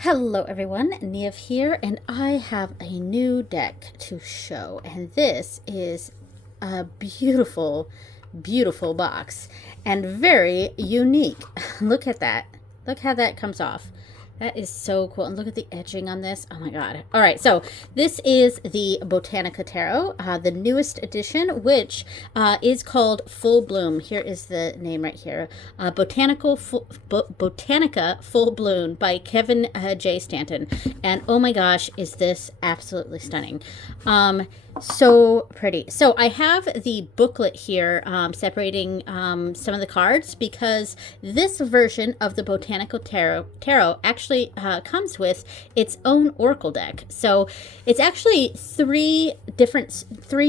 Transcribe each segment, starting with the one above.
Hello everyone, Niev here, and I have a new deck to show, and this is a beautiful, beautiful box, and very unique. Look at that. Look how that comes off. That is so cool. And look at the edging on this. Oh my god. All right, so this is the Botanica Tarot, the newest edition, which is called Full Bloom. Here is the name right here. Botanica Full Bloom by Kevin J. Stanton. And oh my gosh, is this absolutely stunning. So pretty. So I have the booklet here separating some of the cards because this version of the Botanical Tarot actually comes with its own oracle deck. So it's actually three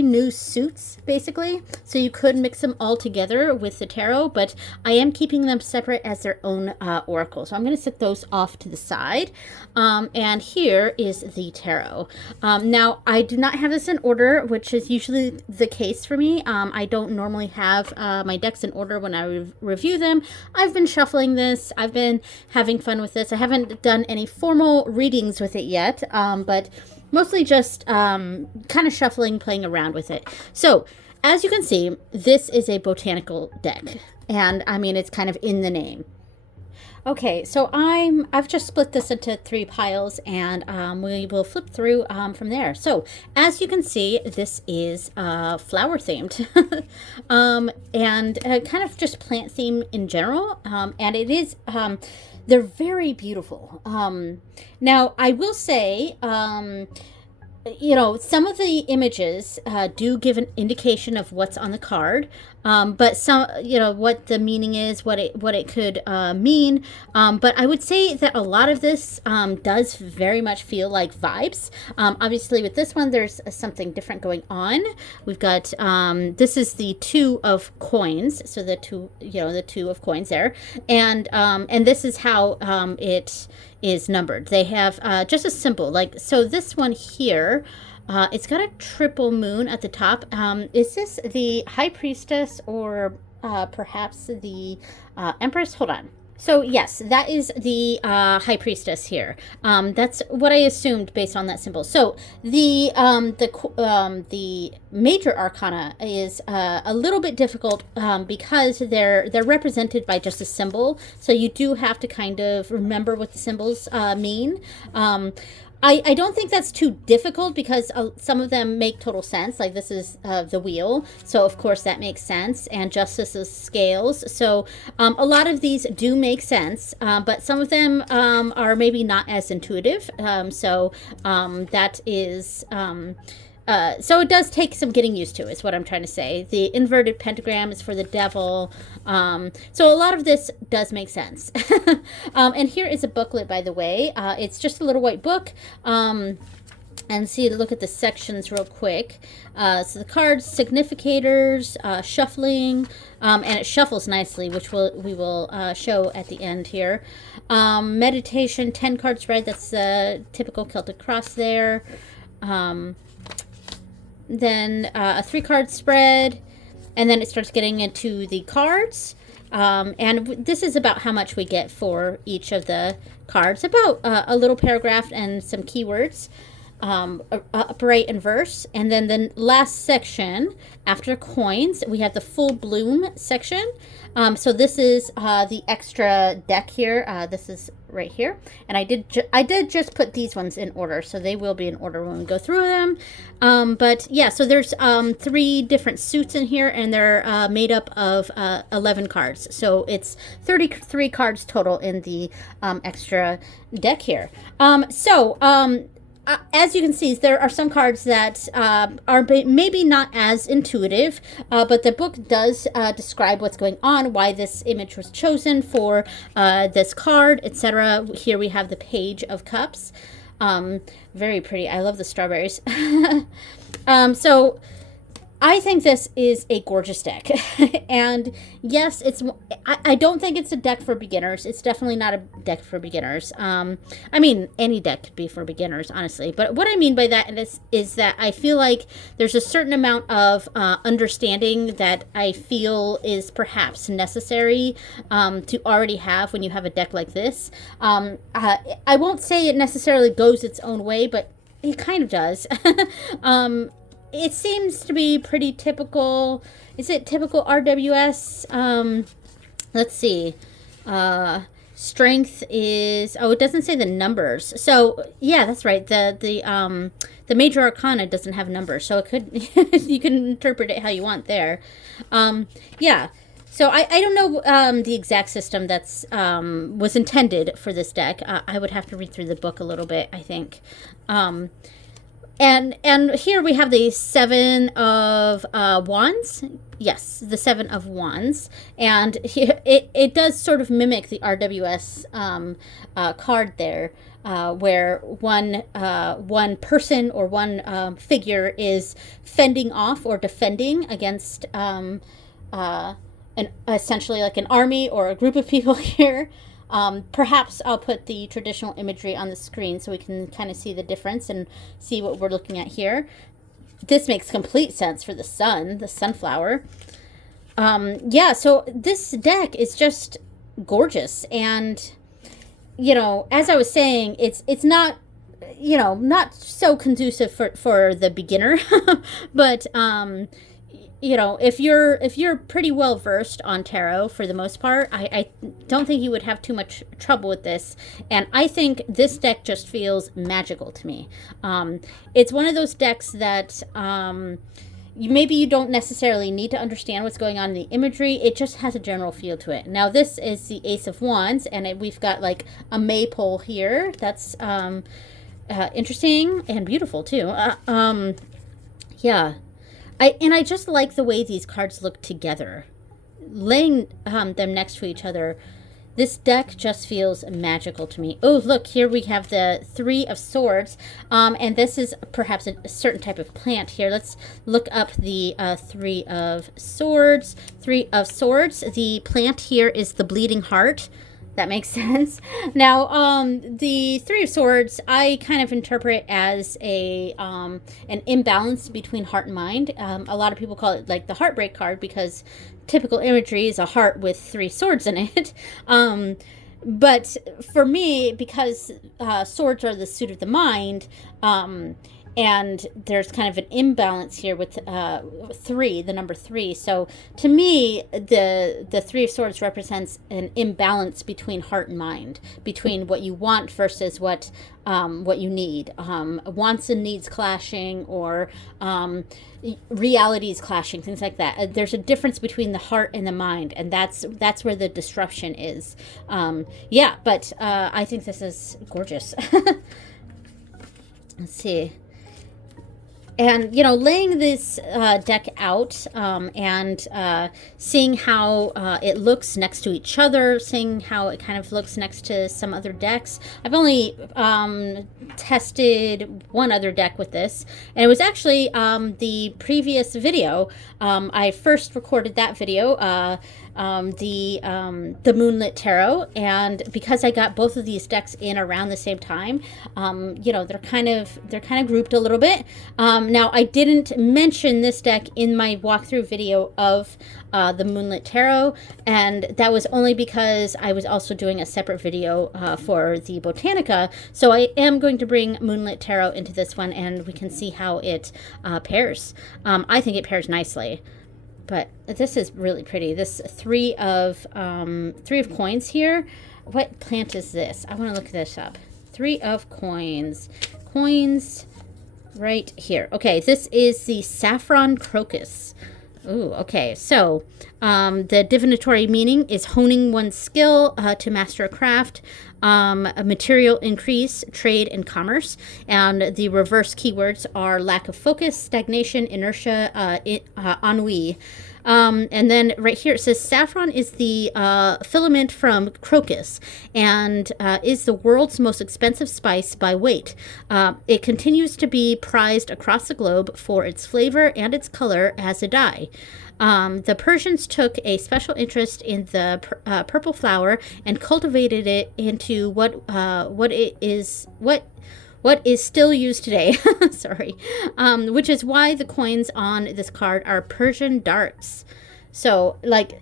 new suits basically. So you could mix them all together with the tarot, but I am keeping them separate as their own oracle. So I'm going to set those off to the side. And here is the tarot. Now I do not have this in order, which is usually the case for me. I don't normally have my decks in order when I review them. I've been shuffling this. I've been having fun with this. I haven't done any formal readings with it yet, but mostly just kind of shuffling, playing around with it. So as you can see, this is a botanical deck, and I mean, it's kind of in the name. Okay, so I've just split this into three piles, and we will flip through from there. So as you can see, this is flower themed, and kind of just plant theme in general. And it is they're very beautiful. Now I will say, you know, some of the images do give an indication of what's on the card, but some, you know, what the meaning is, what it could mean. But I would say that a lot of this does very much feel like vibes. Obviously, with this one, there's something different going on. We've got this is the two of coins, so the two of coins there, and this is how it is numbered. They have just a symbol, like, so this one here, it's got a triple moon at the top. Is this the High Priestess or perhaps the Empress? Hold on. So yes, that is the High Priestess here. That's what I assumed based on that symbol. So the major arcana is a little bit difficult because they're represented by just a symbol. So you do have to kind of remember what the symbols mean. I don't think that's too difficult because some of them make total sense. Like this is the wheel, so of course that makes sense, and justice is scales. So a lot of these do make sense, but some of them are maybe not as intuitive. So that is... so it does take some getting used to, is what I'm trying to say. The inverted pentagram is for the devil. So a lot of this does make sense. And here is a booklet, by the way. It's just a little white book. And see, look at the sections real quick. So the cards, significators, shuffling, and it shuffles nicely, which we will show at the end here. Meditation, 10 cards read. That's the typical Celtic cross there. Then a 3-card spread, and then it starts getting into the cards. And this is about how much we get for each of the cards, about a little paragraph and some keywords, upright and verse. And then the last section after coins, we have the full bloom section. So this is the extra deck here. This is right here, and I did just put these ones in order, so they will be in order when we go through them. But yeah, so there's 3 different suits in here, and they're made up of 11 cards, so it's 33 cards total in the extra deck here. As you can see, there are some cards that are maybe not as intuitive, but the book does describe what's going on, why this image was chosen for this card, etc. Here we have the Page of Cups. Very pretty. I love the strawberries. So I think this is a gorgeous deck. And yes, I don't think it's a deck for beginners. It's definitely not a deck for beginners. I mean, any deck could be for beginners, honestly. But what I mean by that is that I feel like there's a certain amount of understanding that I feel is necessary to already have when you have a deck like this. I won't say it necessarily goes its own way, but it kind of does. It seems to be pretty typical. Is it typical RWS? Let's see. Strength is, oh, it doesn't say the numbers. So yeah, that's right. The major arcana doesn't have numbers, so it could you can interpret it how you want there. Yeah. So I don't know the exact system that's was intended for this deck. I would have to read through the book a little bit, I think. And here we have the Seven of Wands. Yes, the Seven of Wands. And here it does sort of mimic the RWS card there, where one person or one figure is fending off or defending against essentially like an army or a group of people here. Perhaps I'll put the traditional imagery on the screen so we can kind of see the difference and see what we're looking at here. This makes complete sense for the sun, the sunflower. Yeah, so this deck is just gorgeous. And, you know, as I was saying, it's not, you know, not so conducive for the beginner, but, you know, if you're pretty well versed on tarot for the most part, I don't think you would have too much trouble with this. And I think this deck just feels magical to me. It's one of those decks that maybe you don't necessarily need to understand what's going on in the imagery. It just has a general feel to it. Now this is the Ace of Wands, and we've got like a maypole here. That's interesting and beautiful too. Yeah. I just like the way these cards look together. Laying them next to each other, this deck just feels magical to me. Oh, look, here we have the Three of Swords. And this is perhaps a certain type of plant here. Let's look up the Three of Swords. Three of Swords. The plant here is the Bleeding Heart. That makes sense. Now, the Three of Swords, I kind of interpret as an imbalance between heart and mind. A lot of people call it like the heartbreak card because typical imagery is a heart with three swords in it. But for me, because swords are the suit of the mind, and there's kind of an imbalance here with three, the number three. So to me, the Three of Swords represents an imbalance between heart and mind, between what you want versus what you need. Wants and needs clashing, or realities clashing, things like that. There's a difference between the heart and the mind, and that's where the disruption is. Yeah, but I think this is gorgeous. Let's see. And, you know, laying this deck out and seeing how it looks next to each other, seeing how it kind of looks next to some other decks. I've only tested one other deck with this, and it was actually the previous video. I first recorded that video, the Moonlit Tarot, and because I got both of these decks in around the same time, you know, they're kind of grouped a little bit. Now, I didn't mention this deck in my walkthrough video of the Moonlit Tarot, and that was only because I was also doing a separate video for the Botanica. So I am going to bring Moonlit Tarot into this one, and we can see how it pairs. I think it pairs nicely. But this is really pretty. This three of coins here. What plant is this? I want to look this up. Three of coins. Coins right here. Okay, this is the saffron crocus. Ooh, okay. So the divinatory meaning is honing one's skill to master a craft, a material increase, trade, and commerce. And the reverse keywords are lack of focus, stagnation, inertia, ennui. And then right here it says saffron is the filament from crocus and is the world's most expensive spice by weight. It continues to be prized across the globe for its flavor and its color as a dye. The Persians took a special interest in the purple flower and cultivated it into what is still used today. Sorry, which is why the coins on this card are Persian darts. So, like,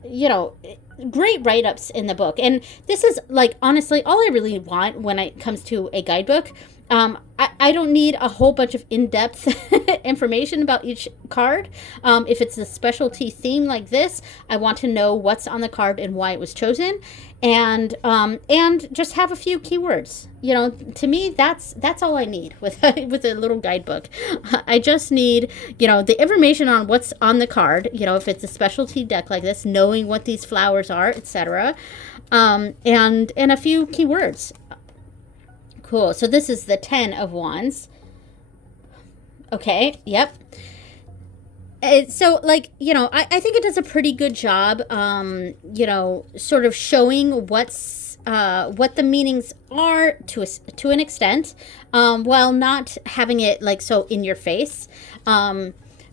great write-ups in the book. And this is, like, honestly, all I really want when it comes to a guidebook. I don't need a whole bunch of in-depth information about each card. If it's a specialty theme like this, I want to know what's on the card and why it was chosen, and just have a few keywords. To me, that's all I need with with a little guidebook. I just need the information on what's on the card. If it's a specialty deck like this, knowing what these flowers are, etc., and a few keywords. Cool. So this is the 10 of Wands. Okay. Yep. So, like, I think it does a pretty good job, sort of showing what the meanings are to an extent, while not having it, like, so in your face.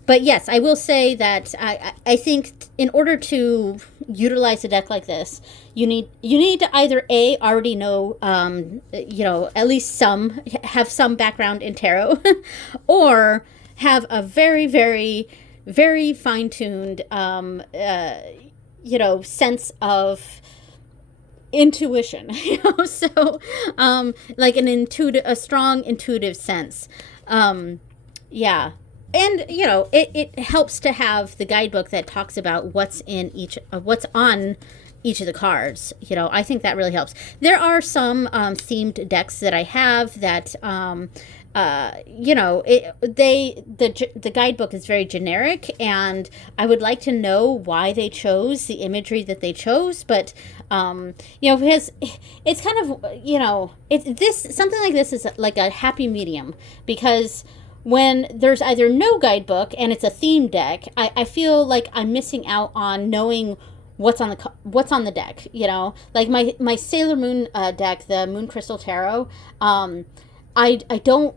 But yes, I will say that I think in order to utilize a deck like this, you need to either already know, at least have some background in tarot, or have a very, very, very fine-tuned, sense of intuition. So like a strong intuitive sense. Yeah. And, it helps to have the guidebook that talks about what's on each of the cards. I think that really helps. There are some themed decks that I have that, the guidebook is very generic, and I would like to know why they chose the imagery that they chose. But, because it's kind of, something like this is like a happy medium, because when there's either no guidebook and it's a theme deck, I feel like I'm missing out on knowing what's on the deck. Like my Sailor Moon deck, the Moon Crystal Tarot. I don't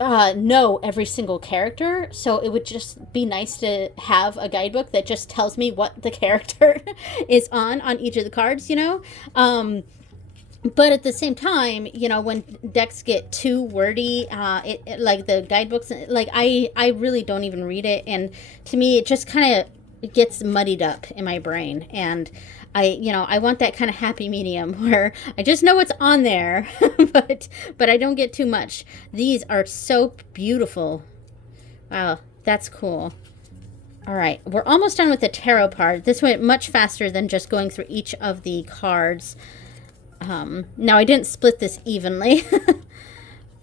know every single character, so it would just be nice to have a guidebook that just tells me what the character is on each of the cards. But at the same time, when decks get too wordy, like the guidebooks, like I really don't even read it. And to me, it just kind of gets muddied up in my brain. And I want that kind of happy medium where I just know what's on there, but I don't get too much. These are so beautiful. Wow, that's cool. All right, we're almost done with the tarot part. This went much faster than just going through each of the cards. Now I didn't split this evenly,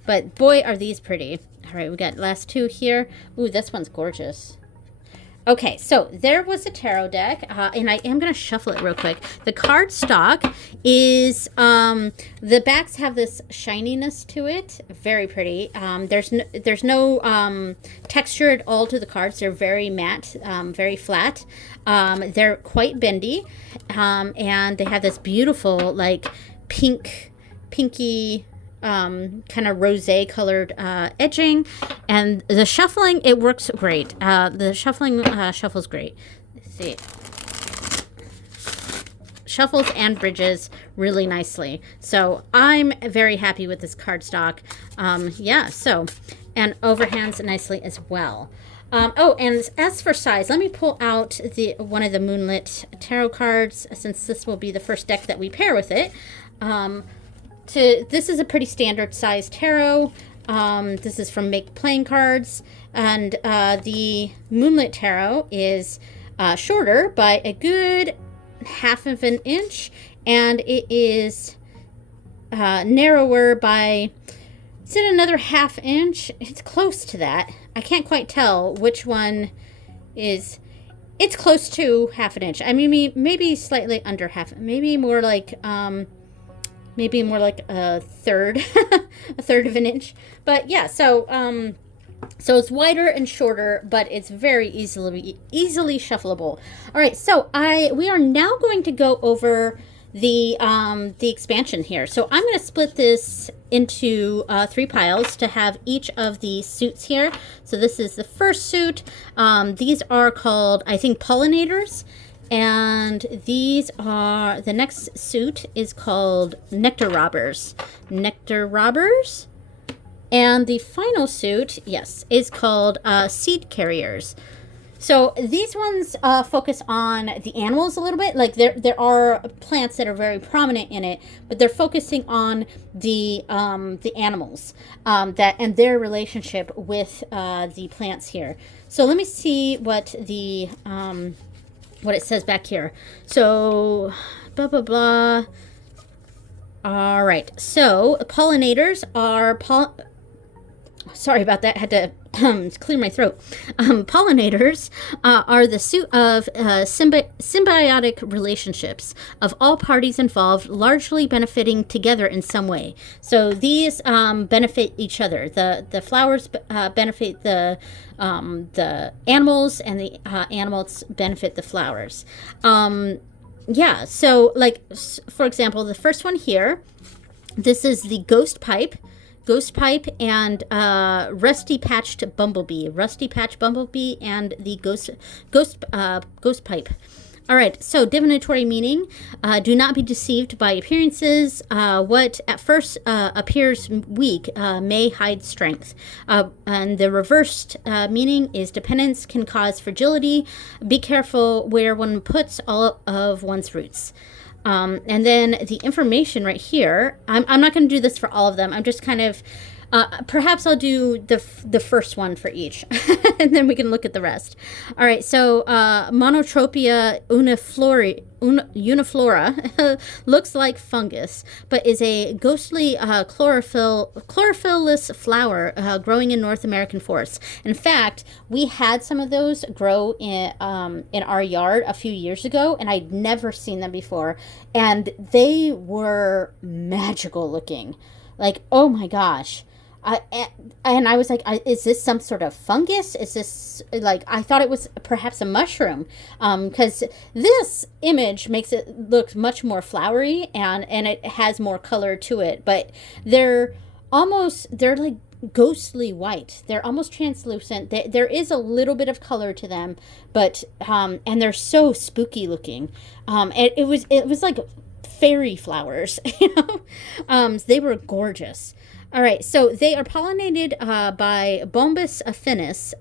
but boy, are these pretty. All right, we got last two here. Ooh, this one's gorgeous. Okay, so there was a tarot deck, and I am going to shuffle it real quick. The card stock is, the backs have this shininess to it. Very pretty. There's no texture at all to the cards. They're very matte, very flat. They're quite bendy, and they have this beautiful, like, pinky, kind of rosé colored edging, and the shuffling, it works great. The shuffling shuffles great. Let's see, shuffles and bridges really nicely. So I'm very happy with this cardstock. Yeah. So, and overhands nicely as well. Oh, and as for size, let me pull out one of the Moonlit tarot cards, since this will be the first deck that we pair with it. This is a pretty standard size tarot. This is from MakePlayingCards, and the Moonlit Tarot is shorter by a good 1/2 of an inch, and it is narrower by, is it another 1/2 inch? It's close to that. I can't quite tell which one is. It's close to 1/2 an inch. I mean, maybe slightly under half. Maybe more like a third, a third of an inch. But yeah, so So it's wider and shorter, but it's very easily shuffleable. All right, so we are now going to go over the expansion here. So I'm going to split this into 3 piles to have each of the suits here. So this is the first suit. These are called, I think, pollinators. And these are, the next suit is called nectar robbers. Nectar robbers. And the final suit, yes, is called seed carriers. So these ones focus on the animals a little bit. Like there are plants that are very prominent in it, but they're focusing on the animals and their relationship with the plants here. So let me see what the what it says back here. So blah blah blah. All right. So pollinators are sorry about that. I had to clear my throat. Pollinators are the suit of symbiotic relationships of all parties involved, largely benefiting together in some way. So these benefit each other. The flowers benefit the animals, and the animals benefit the flowers. Yeah. So, like, for example, the first one here, this is the ghost pipe and rusty patch bumblebee and the ghost pipe. All right, so divinatory meaning: do not be deceived by appearances. What at first appears weak may hide strength. And the reversed meaning is dependence can cause fragility. Be careful where one puts all of one's roots. And then the information right here, I'm not going to do this for all of them. I'm just kind of, perhaps I'll do the first one for each, and then we can look at the rest. All right, so Monotropia uniflora looks like fungus, but is a ghostly chlorophylless flower growing in North American forests. In fact, we had some of those grow in our yard a few years ago, and I'd never seen them before, and they were magical looking. Like, oh my gosh. And I was like, is this some sort of fungus? Is this, like, I thought it was perhaps a mushroom, because this image makes it look much more flowery, and it has more color to it, but they're like ghostly white. They're almost translucent. There is a little bit of color to them, but and they're so spooky looking. It was like fairy flowers, you know. They were gorgeous. All right, so they are pollinated by Bombus affinis,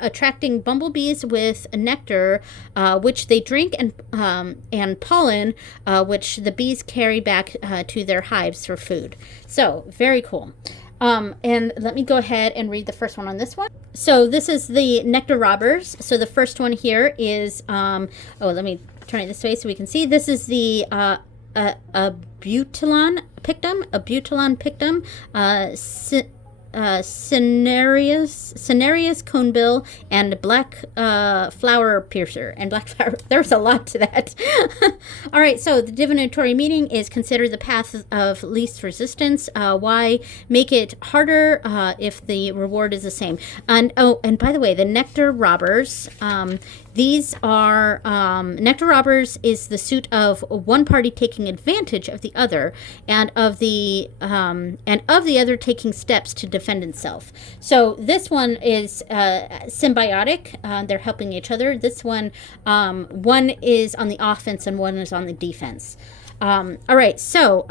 attracting bumblebees with nectar, which they drink, and pollen, which the bees carry back to their hives for food. So, very cool. And let me go ahead and read the first one on this one. So this is the nectar robbers. So the first one here is, let me turn it this way so we can see. This is the a butylon pictum, cinereus conebill, and black flower piercer. And black flower, there's a lot to that. All right, so the divinatory meaning is consider the path of least resistance. Why make it harder if the reward is the same? And by the way, the nectar robbers, these are, nectar robbers is the suit of one party taking advantage of the other, and of the other taking steps to defend itself. So this one is symbiotic. They're helping each other. This one is on the offense and one is on the defense. All right, so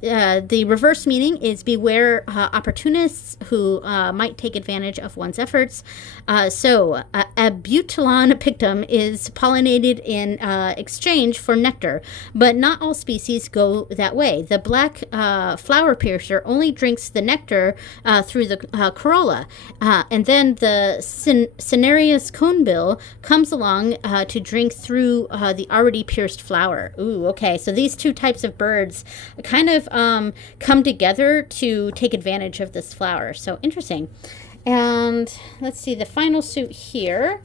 the reverse meaning is beware opportunists who might take advantage of one's efforts. So a butylon pictum is pollinated in exchange for nectar, but not all species go that way. The black flower piercer only drinks the nectar through the corolla, and then the cinereus conebill comes along to drink through the already pierced flower. Ooh, okay, so these two types of birds kind of come together to take advantage of this flower. So interesting. And let's see, the final suit here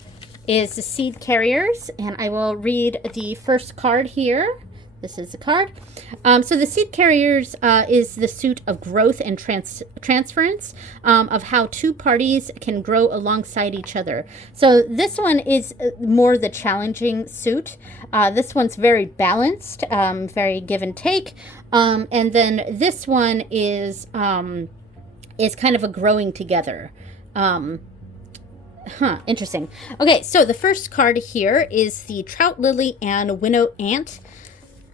is the seed carriers, and I will read the first card here. This is the card. So the seed carriers is the suit of growth and transference, of how two parties can grow alongside each other. So this one is more the challenging suit. This one's very balanced, very give and take. And then this one is kind of a growing together. Interesting. Okay, so the first card here is the Trout Lily and Winnow Ant.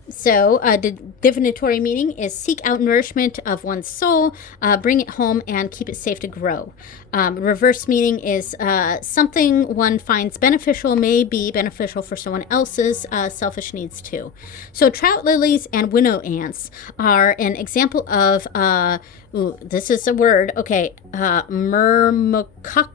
So the divinatory meaning is seek out nourishment of one's soul, bring it home, and keep it safe to grow. Reverse meaning is something one finds beneficial may be beneficial for someone else's selfish needs too. So trout lilies and winnow ants are an example of, this is a word, okay, myrmecockery.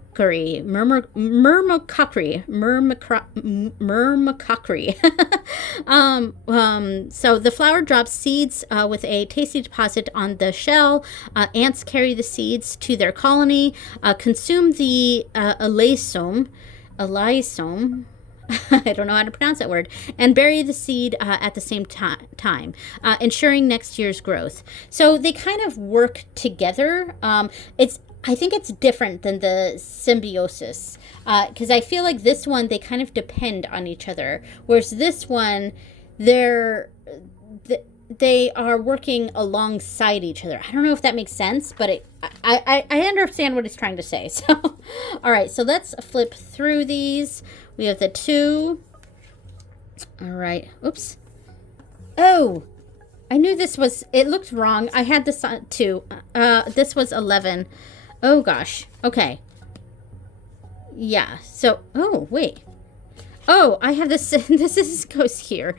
So the flower drops seeds with a tasty deposit on the shell. Ants carry the seeds to their colony, consume the elysome, I don't know how to pronounce that word, and bury the seed at the same time, ensuring next year's growth. So they kind of work together. I think it's different than the symbiosis, because I feel like this one, they kind of depend on each other, whereas this one, they are working alongside each other. I don't know if that makes sense, but I understand what it's trying to say. So, all right, so let's flip through these. We have the 2. All right, oops. Oh, I knew this was, it looked wrong. I had this on 2. This was 11. Oh gosh. Okay. Yeah. So, oh, wait. Oh, I have this. This goes here.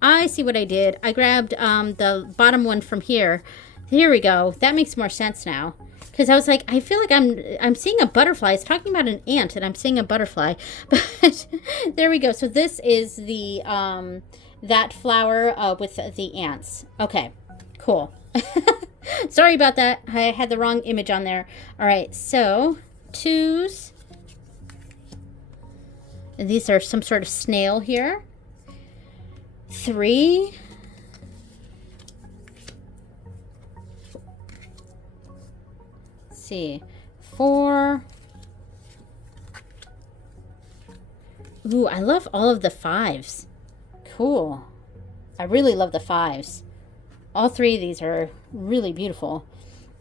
I see what I did. I grabbed the bottom one from here. Here we go. That makes more sense now. Because I was like, I feel like I'm seeing a butterfly. It's talking about an ant, and I'm seeing a butterfly. But there we go. So this is the that flower with the ants. Okay. Cool. Sorry about that. I had the wrong image on there. All right, so 2s. And these are some sort of snail here. 3. Let's see. 4. Ooh, I love all of the 5s. Cool. I really love the 5s. All 3 of these are really beautiful.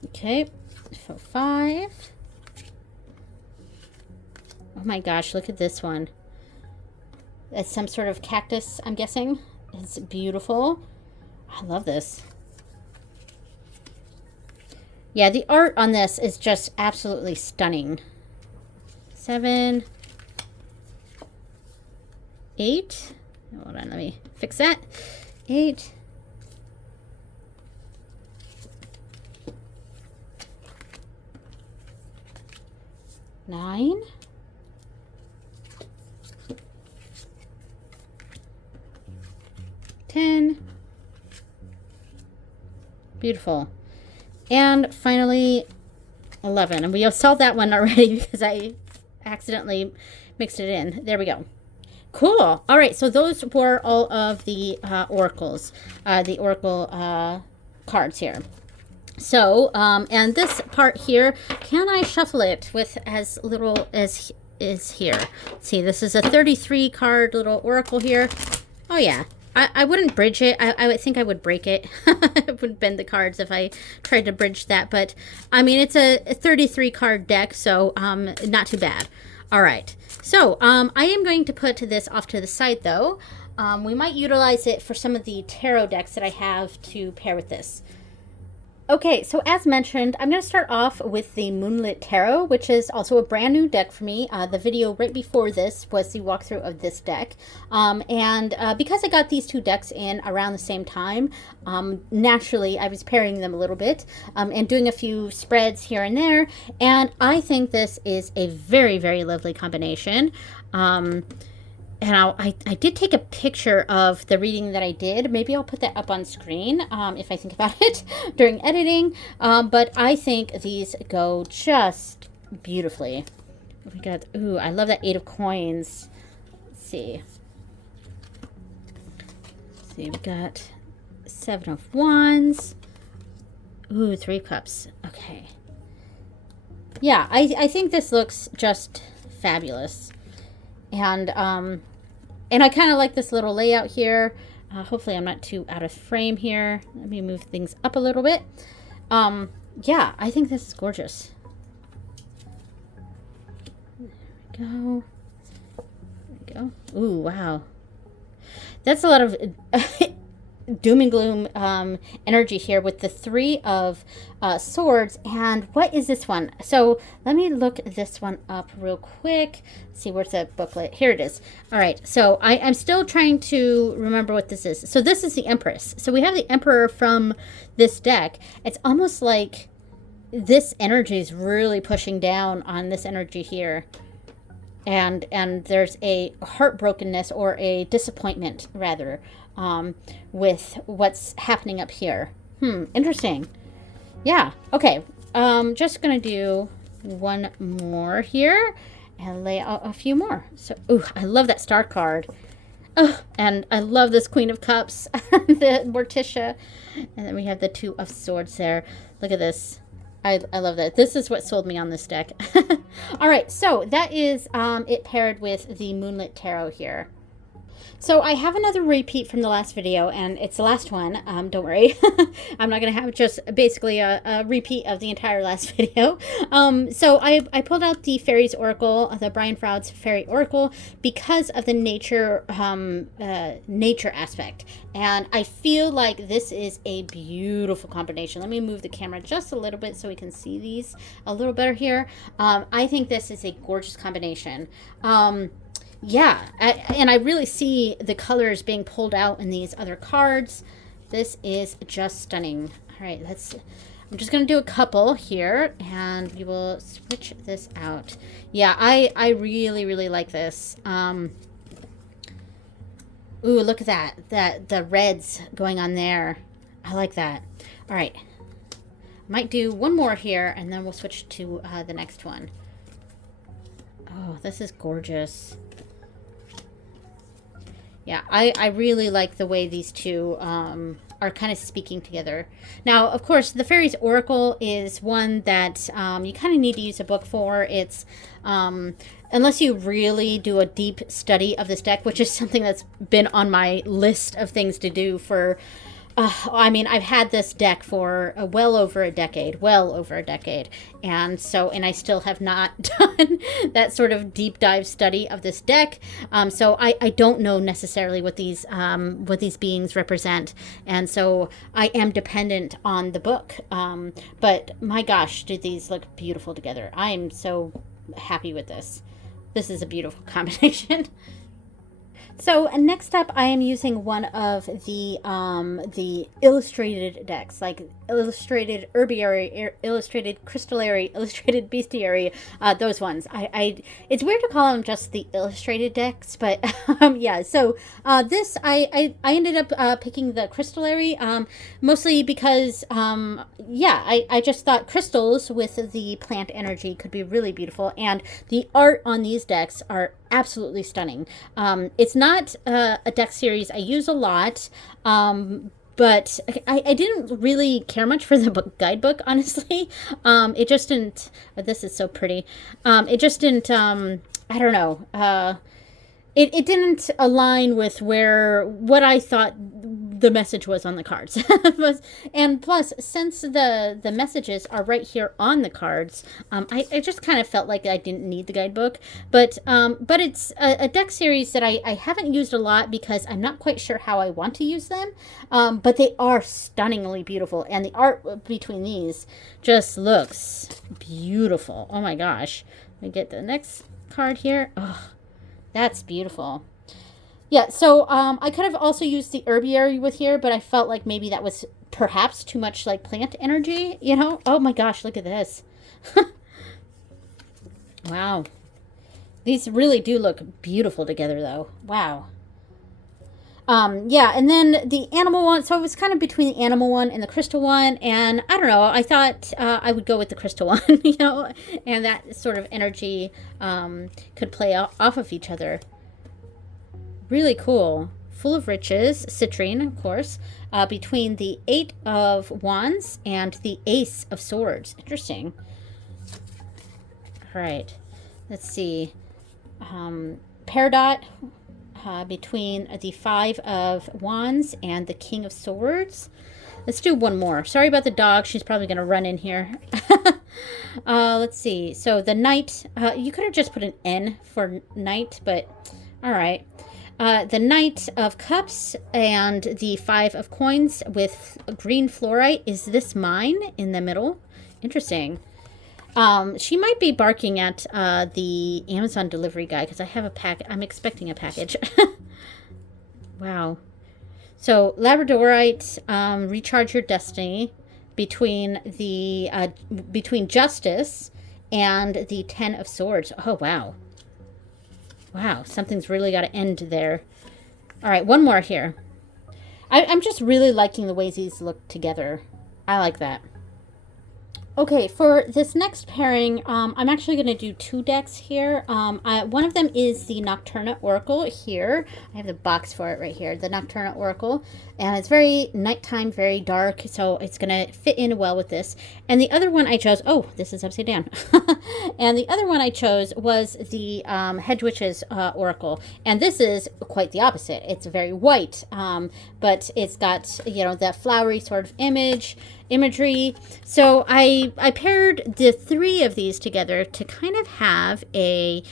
Okay, so 5. Oh my gosh, look at this one. It's some sort of cactus, I'm guessing. It's beautiful. I love this. Yeah, the art on this is just absolutely stunning. 7. 8. Hold on, let me fix that. 8. 9. 10. Beautiful. And finally 11. And we saw that one already because I accidentally mixed it in. There we go. Cool. All right. So those were all of the oracles, the oracle cards here. So, and this part here, can I shuffle it with as little as is here? Let's see, this is a 33 card little oracle here. Oh yeah, I wouldn't bridge it. I would think I would break it. I would bend the cards if I tried to bridge that. But I mean, it's a 33 card deck, so not too bad. All right, so I am going to put this off to the side though. We might utilize it for some of the tarot decks that I have to pair with this. Okay, so as mentioned, I'm going to start off with the Moonlit Tarot, which is also a brand new deck for me. The video right before this was the walkthrough of this deck. Because I got these 2 decks in around the same time, naturally I was pairing them a little bit and doing a few spreads here and there. And I think this is a very, very lovely combination. And I did take a picture of the reading that I did. Maybe I'll put that up on screen if I think about it during editing. But I think these go just beautifully. We got, ooh, I love that 8 of coins. Let's see. see, we got 7 of Wands. Ooh, 3 cups. Okay. Yeah, I think this looks just fabulous. And I kind of like this little layout here. Hopefully I'm not too out of frame here. Let me move things up a little bit. Yeah, I think this is gorgeous. There we go. There we go. Ooh, wow. That's a lot of doom and gloom energy here with the 3 of swords. And what is this one? So let me look this one up real quick. Let's see, where's the booklet? Here it is. All right, so I'm still trying to remember what this is. So this is the Empress. So we have the Emperor from this deck. It's almost like this energy is really pushing down on this energy here. And there's a heartbrokenness, or a disappointment rather, with what's happening up here. Interesting. Yeah, okay. Just gonna do one more here and lay out a few more. So, ooh, I love that star card. Oh, and I love this Queen of Cups, the Morticia. And then we have the 2 of Swords there. Look at this. I love that. This is what sold me on this deck. All right, so that is it paired with the Moonlit Tarot here. So I have another repeat from the last video, and it's the last one. Don't worry. I'm not going to have just basically a repeat of the entire last video. So I pulled out the Fairies Oracle, the Brian Froud's Fairy Oracle, because of the nature aspect. And I feel like this is a beautiful combination. Let me move the camera just a little bit so we can see these a little better here. I think this is a gorgeous combination. Yeah, and I really see the colors being pulled out in these other cards. This is just stunning. All right, I'm just going to do a couple here, and we will switch this out. Yeah, I really, really like this. Ooh, look at that. The reds going on there. I like that. All right. Might do one more here, and then we'll switch to the next one. Oh, this is gorgeous. Yeah, I really like the way these two are kind of speaking together. Now, of course, the Fairies Oracle is one that you kind of need to use a book for. It's unless you really do a deep study of this deck, which is something that's been on my list of things to do for I mean, I've had this deck for well over a decade, and I still have not done that sort of deep dive study of this deck. So I don't know necessarily what these beings represent, and so I am dependent on the book. But my gosh, do these look beautiful together? I am so happy with this. This is a beautiful combination. So next up, I am using one of the illustrated decks, like illustrated herbiary, illustrated crystallary, illustrated bestiary, those ones. It's weird to call them just the illustrated decks, but yeah. So this I ended up picking the crystallary, mostly because yeah, I just thought crystals with the plant energy could be really beautiful, and the art on these decks are absolutely stunning. It's not a deck series I use a lot, but I didn't really care much for the guidebook, honestly. It just didn't, this is so pretty. It just didn't, I don't know, it didn't align with what I thought the message was on the cards. And plus, since the messages are right here on the cards, I just kind of felt like I didn't need the guidebook. But it's a deck series that I haven't used a lot because I'm not quite sure how I want to use them. But they are stunningly beautiful, and the art between these just looks beautiful. Oh my gosh. Let me get the next card here. Oh, that's beautiful. Yeah, so I could have also used the herbiary with here, but I felt like maybe that was perhaps too much like plant energy, you know? Oh my gosh, look at this. Wow. These really do look beautiful together though. Wow. Yeah, and then the animal one, so it was kind of between the animal one and the crystal one, and I don't know, I thought I would go with the crystal one, you know, and that sort of energy could play off of each other. Really cool. full of riches, citrine, of course, between the 8 of Wands and the Ace of Swords. Interesting. All right. Let's see. Peridot between the 5 of Wands and the King of Swords. Let's do one more. Sorry about the dog. She's probably going to run in here. Let's see. So the Knight, you could have just put an N for Knight, but all right. The Knight of Cups and the 5 of Coins with green fluorite. Is this mine in the middle? Interesting. She might be barking at the Amazon delivery guy because I have a pack. I'm expecting a package. Wow. So Labradorite, recharge your destiny between the between Justice and the 10 of Swords. Oh wow. Wow, something's really got to end there. All right, one more here. I'm just really liking the ways these look together. I like that. Okay, for this next pairing, I'm actually going to do 2 decks here. One of them is the Nocturna Oracle here. I have the box for it right here, the Nocturna Oracle. And it's very nighttime, very dark, so it's going to fit in well with this. And the other one I chose, oh, this is upside down. And the other one I chose was the Hedge Witch's Oracle. And this is quite the opposite. It's very white, but it's got, you know, that flowery sort of imagery. So I paired the 3 of these together to kind of have a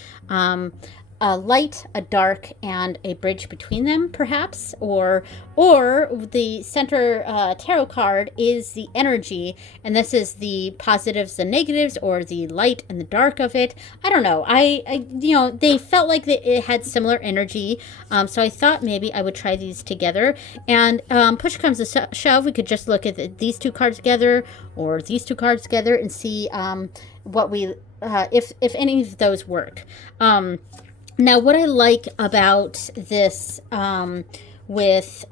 light, a dark, and a bridge between them, perhaps, or the center tarot card is the energy, and this is the positives and negatives, or the light and the dark of it. I don't know. I you know, they felt like it had similar energy, so I thought maybe I would try these together. And push comes to shove, we could just look at these 2 cards together, or these 2 cards together, and see what we if any of those work. Now, what I like about this with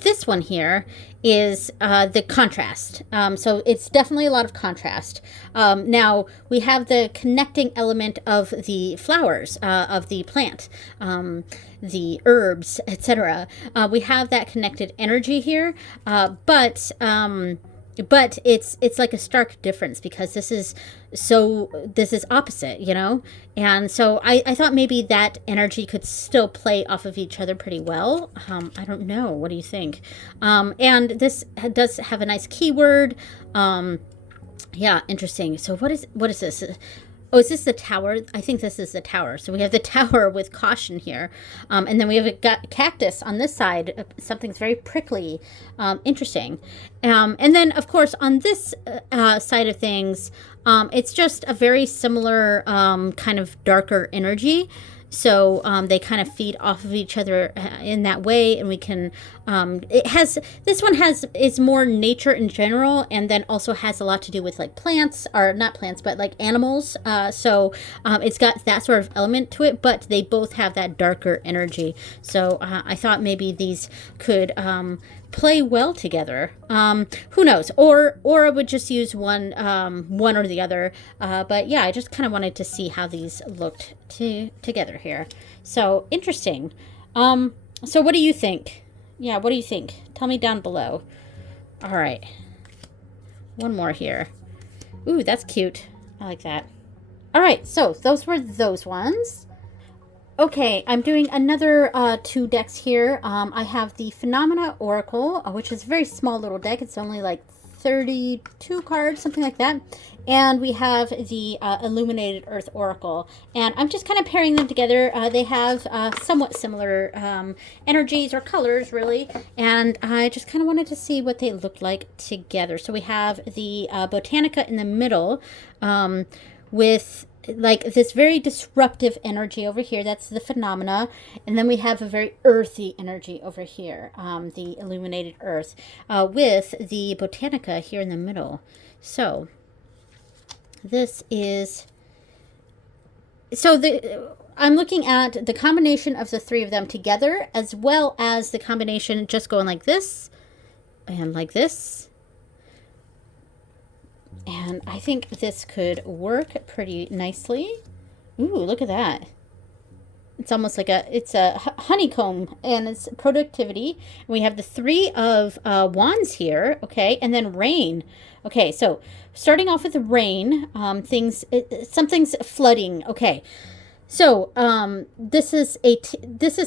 this one here is the contrast. So it's definitely a lot of contrast. Now, we have the connecting element of the flowers of the plant, the herbs, etc. We have that connected energy here, but it's like a stark difference because this is opposite, you know? And so I thought maybe that energy could still play off of each other pretty well. I don't know. What do you think? And this does have a nice keyword. Yeah, interesting. So what is this? Oh, is this the Tower? I think this is the Tower. So we have the Tower with caution here. And then we have a cactus on this side. Something's very prickly. Interesting. And then, of course, on this side of things, it's just a very similar kind of darker energy. So they kind of feed off of each other in that way, and we can. This one is more nature in general, and then also has a lot to do with like plants, or not plants, but like animals. So it's got that sort of element to it, but they both have that darker energy. So I thought maybe these could play well together. Who knows? Or I would just use one or the other. But yeah, I just kind of wanted to see how these looked together here. So interesting. So what do you think? Yeah, what do you think? Tell me down below. All right. One more here. Ooh, that's cute. I like that. All right, so those were those ones. Okay, I'm doing another 2 decks here. I have the Phenomena Oracle, which is a very small little deck. It's only like 32 cards, something like that. And we have the Illuminated Earth Oracle. And I'm just kind of pairing them together. They have somewhat similar energies or colors, really. And I just kind of wanted to see what they looked like together. So we have the Botanica in the middle with like this very disruptive energy over here. That's the Phenomena. And then we have a very earthy energy over here, the Illuminated Earth, with the Botanica here in the middle. So this is, I'm looking at the combination of the 3 of them together, as well as the combination just going like this and like this. And I think this could work pretty nicely. Ooh, look at that. it's almost like it's a honeycomb, and it's productivity. And we have the 3 of Wands here, okay, and then rain. Okay, so starting off with the rain, something's flooding. Okay, so this is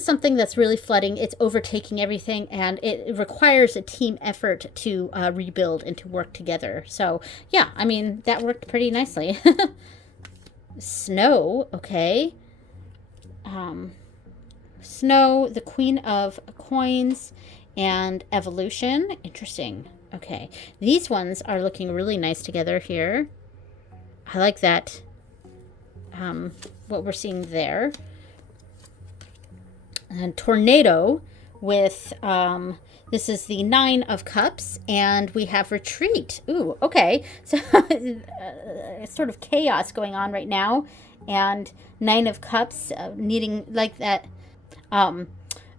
something that's really flooding. It's overtaking everything, and it requires a team effort to rebuild and to work together. So yeah, I mean that worked pretty nicely. Snow, okay. Snow, the Queen of Coins, and evolution. Interesting. Okay, these ones are looking really nice together here. I like that. What we're seeing there. And tornado with this is the 9 of Cups, and we have retreat. Ooh, okay. So sort of chaos going on right now, and 9 of Cups needing like that.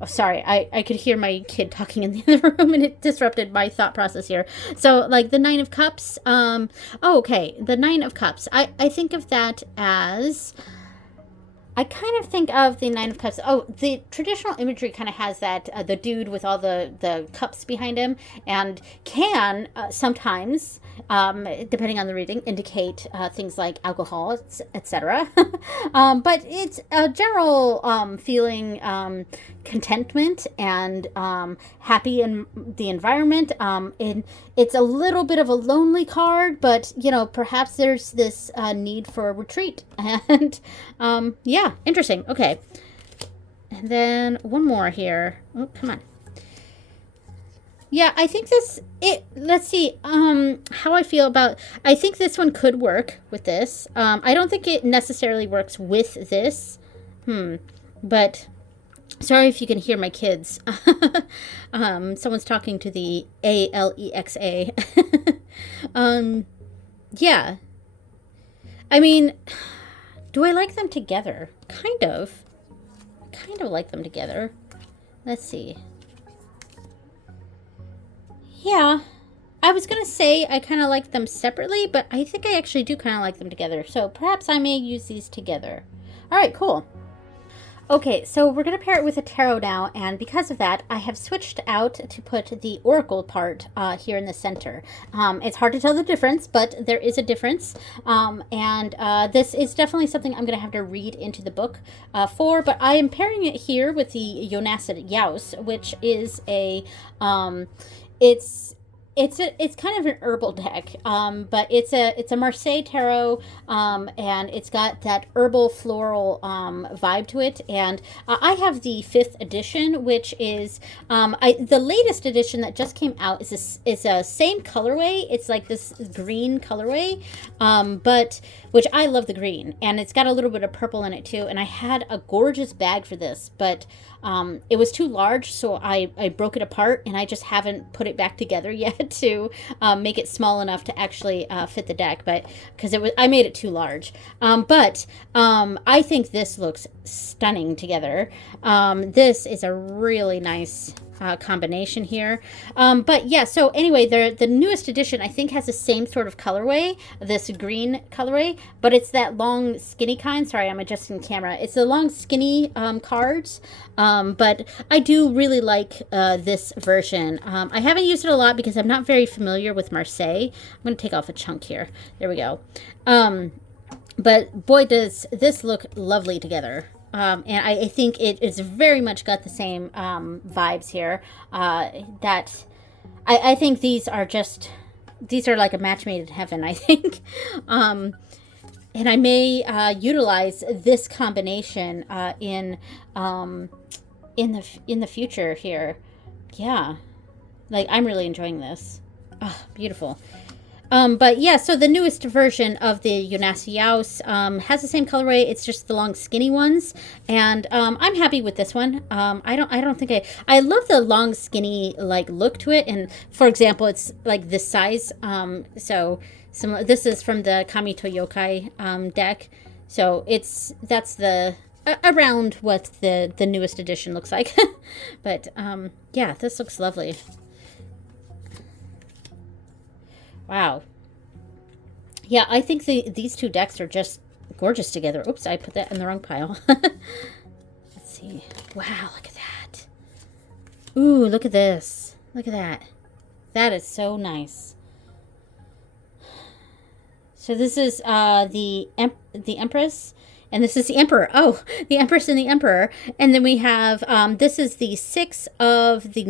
Oh, sorry, I could hear my kid talking in the other room, and it disrupted my thought process here. So like the 9 of Cups. Oh, okay, the 9 of Cups. I think of that as. I kind of think of the 9 of Cups. Oh, the traditional imagery kind of has that the dude with all the cups behind him, and can sometimes, depending on the reading, indicate things like alcohol, etc. But it's a general feeling contentment and happy in the environment. It's a little bit of a lonely card, but you know, perhaps there's this need for a retreat, and yeah, interesting. Okay, and then one more here. Oh, come on. Yeah, I think let's see how I feel about. I think this one could work with this. I don't think it necessarily works with this. But sorry if you can hear my kids. Someone's talking to the Alexa. Yeah. I mean, do I like them together? Kind of like them together. Let's see. Yeah. I was going to say I kind of like them separately, but I think I actually do kind of like them together. So perhaps I may use these together. All right, cool. Okay, so we're going to pair it with a tarot now, and because of that, I have switched out to put the oracle part here in the center. It's hard to tell the difference, but there is a difference, and this is definitely something I'm going to have to read into the book for, but I am pairing it here with the Yonacid Yaus, which is a, it's kind of an herbal deck, but it's a Marseille tarot, and it's got that herbal floral vibe to it. And I have the 5th edition, which is the latest edition that just came out is a same colorway. It's like this green colorway, but which I love the green, and it's got a little bit of purple in it too. And I had a gorgeous bag for this, but it was too large, so I broke it apart, and I just haven't put it back together yet to make it small enough to actually fit the deck, but because I made it too large. But I think this looks stunning together. This is a really nice combination here. But yeah, so anyway, the newest edition I think has the same sort of colorway, this green colorway, but it's that long skinny kind. Sorry, I'm adjusting camera. It's the long skinny cards. But I do really like this version. I haven't used it a lot because I'm not very familiar with Marseille. I'm going to take off a chunk here. There we go. But boy, does this look lovely together. And I think it is very much got the same vibes here. That I think these are like a match made in heaven, I think. And I may utilize this combination in the future here. Yeah, like I'm really enjoying this. Oh, beautiful. But yeah, so the newest version of the Yonacid has the same colorway. It's just the long skinny ones, and I'm happy with this one. I don't think I love the long skinny like look to it. And for example, it's like this size. So this is from the Kamito Yokai deck. So that's the around what the newest edition looks like. But yeah, this looks lovely. Wow. Yeah, I think these two decks are just gorgeous together. Oops, I put that in the wrong pile. see. Wow, look at that. Ooh, look at this. Look at that. That is so nice. So this is the Empress, and this is the Emperor. Oh, the Empress and the Emperor. And then we have, this is the six of the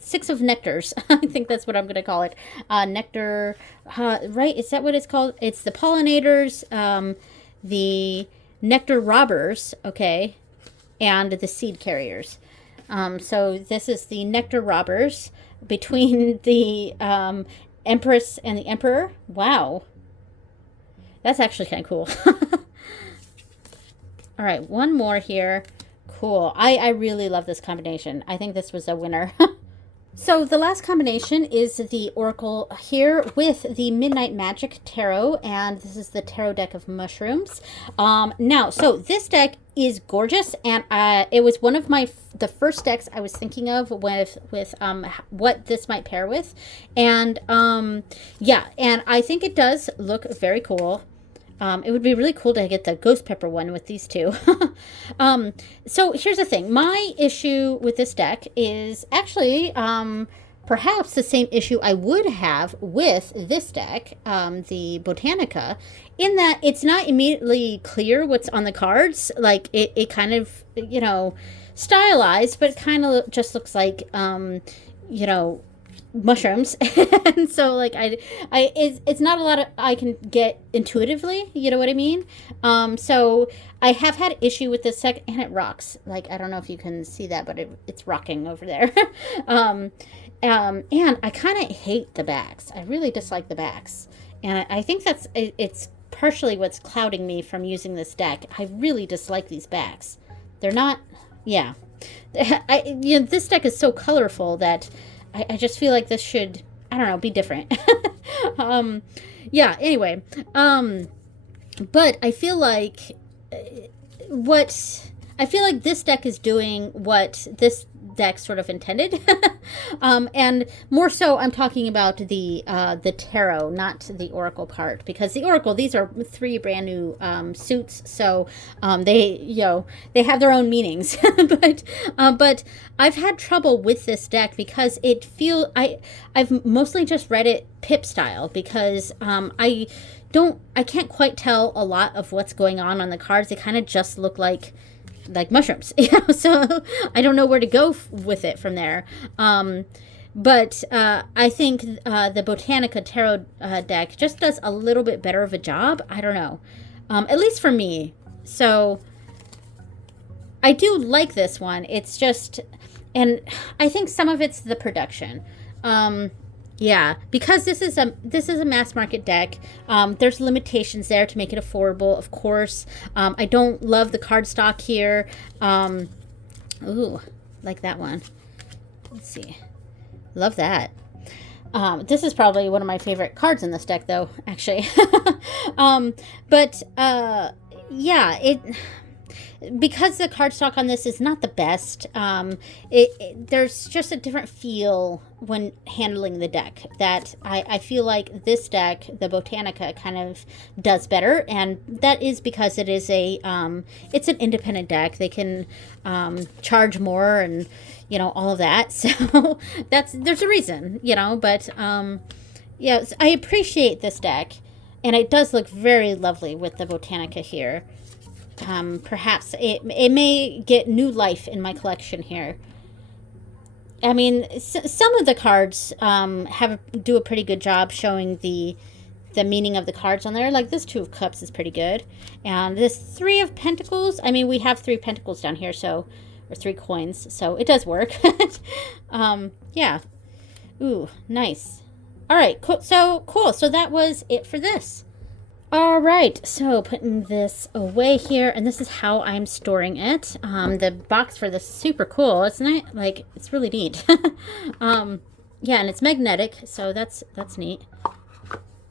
six of nectars. I think that's what I'm going to call it. Nectar, right? Is that what it's called? It's the pollinators, the nectar robbers, okay, and the seed carriers. So this is the nectar robbers between the Empress and the Emperor. Wow. That's actually kind of cool. All right, one more here. Cool. I really love this combination. I think this was a winner. So the last combination is the Oracle here with the Midnight Magic Tarot, and this is the Tarot deck of mushrooms. Now, so this deck is gorgeous, and it was one of the first decks I was thinking of with what this might pair with, and yeah, and I think it does look very cool. It would be really cool to get the Ghost Pepper one with these two. So here's the thing. My issue with this deck is actually perhaps the same issue I would have with this deck, the Botanica, in that it's not immediately clear what's on the cards. Like, it kind of, you know, stylized, but it kind of just looks like, you know, mushrooms. And so, like, it's not a lot of I can get intuitively, you know what I mean? So I have had issue with this deck, and it rocks. Like, I don't know if you can see that, but it's rocking over there. And I kind of hate the backs. I really dislike the backs, and I think it's partially what's clouding me from using this deck. I really dislike these backs. They're not, yeah. You know, this deck is so colorful that I just feel like this should, I don't know, be different. Yeah, anyway. But I feel like this deck is doing what this deck sort of intended. And more so, I'm talking about the tarot, not the oracle part, because the oracle, these are 3 brand new suits, so they, you know, they have their own meanings. But I've had trouble with this deck because I've mostly just read it pip style, because I can't quite tell a lot of what's going on the cards. They kind of just look like mushrooms, you know, so I don't know where to go with it from there. But I think the Botanica Tarot deck just does a little bit better of a job. I don't know, at least for me. So I do like this one. It's just, and I think some of it's the production. Yeah, because this is a mass market deck. There's limitations there to make it affordable, of course. I don't love the cardstock here. Ooh, like that one. Let's see. Love that. This is probably one of my favorite cards in this deck, though, actually. But yeah, because the cardstock on this is not the best, there's just a different feel when handling the deck that I feel like this deck, the Botanica, kind of does better, and that is because it is it's an independent deck. They can charge more, and you know, all of that. So there's a reason, you know. But yeah, I appreciate this deck, and it does look very lovely with the Botanica here. Perhaps it may get new life in my collection here. I mean, some of the cards do a pretty good job showing the meaning of the cards on there. Like this 2 of Cups is pretty good, and this 3 of Pentacles. I mean, we have 3 pentacles down here, or 3 coins, so it does work. Yeah. Ooh, nice. All right, cool. So that was it for this. All right, so putting this away here, and this is how I'm storing it. The box for this is super cool. It's not like, it's really neat. Yeah, and it's magnetic, so that's neat.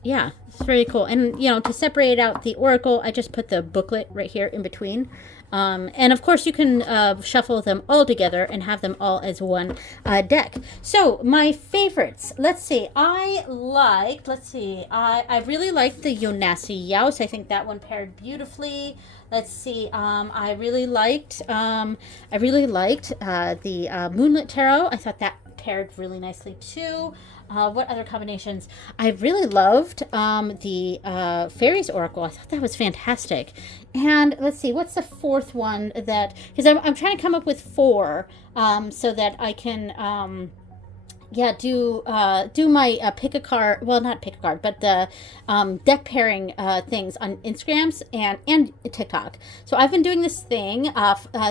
Yeah, it's very cool. And you know, to separate out the oracle, I just put the booklet right here in between. And of course, you can shuffle them all together and have them all as one deck. So my favorites. Let's see. I really liked the Yonasi Yaos. I think that one paired beautifully. Let's see. I really liked the Moonlit Tarot. I thought that paired really nicely too. What other combinations? I really loved the Fairies Oracle. I thought that was fantastic. And let's see, what's the fourth one that... Because I'm trying to come up with four so that I can... do my pick a card, well, not pick a card, but the deck pairing things on Instagrams and TikTok. So I've been doing this thing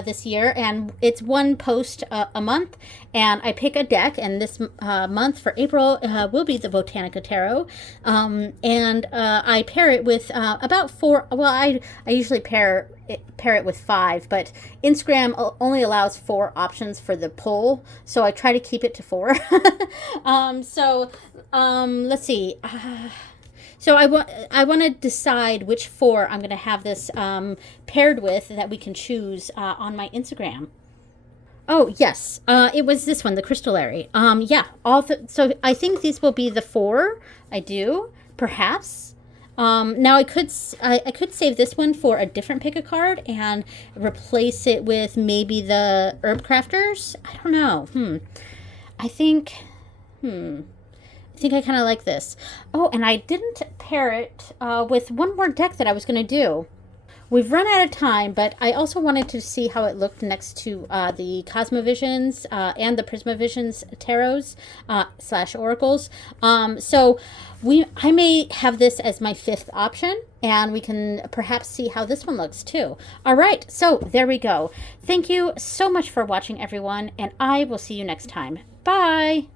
this year, and it's one post a month, and I pick a deck, and this month for April will be the Botanica Tarot, and I pair it with about four. Well, I usually pair it with five, but Instagram only allows 4 options for the pull, so I try to keep it to 4. Let's see. So I want to decide which 4 I'm going to have this paired with that we can choose on my Instagram. Oh, yes. It was this one, the Crystallary. So I think these will be the 4 I do, perhaps. Now I could save this one for a different pick a card and replace it with maybe the Herb Crafters. I don't know. I think I kind of like this. Oh, and I didn't pair it with one more deck that I was going to do. We've run out of time, but I also wanted to see how it looked next to the Cosmovisions and the Prismavisions tarots / oracles. So I may have this as my 5th option, and we can perhaps see how this one looks too. All right, so there we go. Thank you so much for watching, everyone, and I will see you next time. Bye!